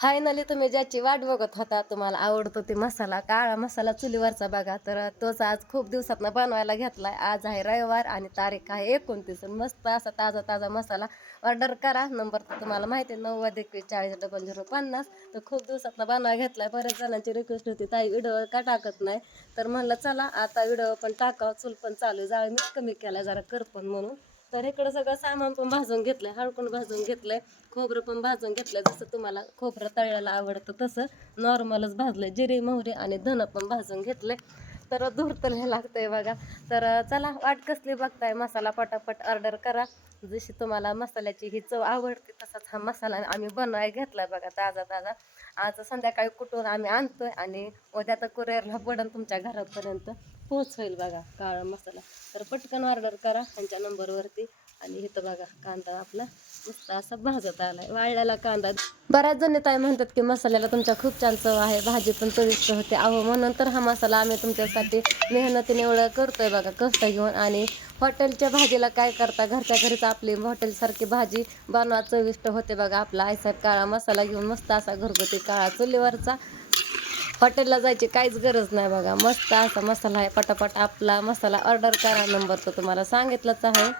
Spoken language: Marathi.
फायनली तुम्ही ज्याची वाट बघत होता, तुम्हाला आवडतो ते मसाला, काळा मसाला चुलीवरचा बघा. तर तोच आज खूप दिवसातनं बनवायला घेतलाय. आज आहे रविवार आणि तारीख आहे 29. मस्त असा ताजा ताजा मसाला ऑर्डर करा. नंबर तर तुम्हाला माहिती आहे, 9021400050. तर खूप दिवसातनं बनवायला घेतलाय. बऱ्याच जणांची रिक्वेस्ट होती, ताई व्हिडिओ का टाकत नाही. तर म्हणलं चला आता व्हिडिओ पण टाकावं, चूल पण चालू आहे, जाळ मीच कमी केला जरा करपण म्हणून. तर इकडं सगळं सामान पण भाजून घेतलंय, हळकून भाजून घेतलंय, खोबरं पण भाजून घेतलं. जसं तुम्हाला खोबरं तळायला आवडतं तसं नॉर्मलच भाजलंय. जिरे मोहरी आणि धनं पण भाजून घेतले. तर दूर तर हे लागतंय बघा. तर चला, वाट कसली बघताय, मसाला पटापट ऑर्डर करा. जशी तुम्हाला मसाल्याची ही चव आवडते तसाच हा मसाला आम्ही बनवाय घेतलाय बघा, ताजा ताजा. आज संध्याकाळी कुठून आम्ही आणतोय आणि उद्या तर कुरिअरला पडून तुमच्या घरापर्यंत पोच होईल बघा काळा मसाला. तर पटकन ऑर्डर करा त्यांच्या नंबरवरती. आणि इथं बघा कांदा आपला मस्त असा भाजत आलाय, वाळलेला कांदा. बऱ्याच जणी ताई म्हणतात की मसाल्याला तुमच्या खूप छान चव आहे, भाजी पण चविष्ट होते. अहो, म्हणून तर हा मसाला आम्ही तुमच्यासाठी मेहनतीने एवढं करतोय बघा, कष्ट घेऊन. आणि हॉटेलच्या भाजीला काय करता, घरच्या घरीच आपली हॉटेलसारखी भाजी बनवा, चविष्ट होते बघा. आपला आईसाहेब काळा मसाला घेऊन मस्त असा घरगुती काळा चुलीवरचा, हॉटेलला जायची काहीच गरज नाही बघा. मस्त असा मसाला आहे. पटापट आपला मसाला ऑर्डर करा. नंबर तर तुम्हाला सांगितलंच आहे.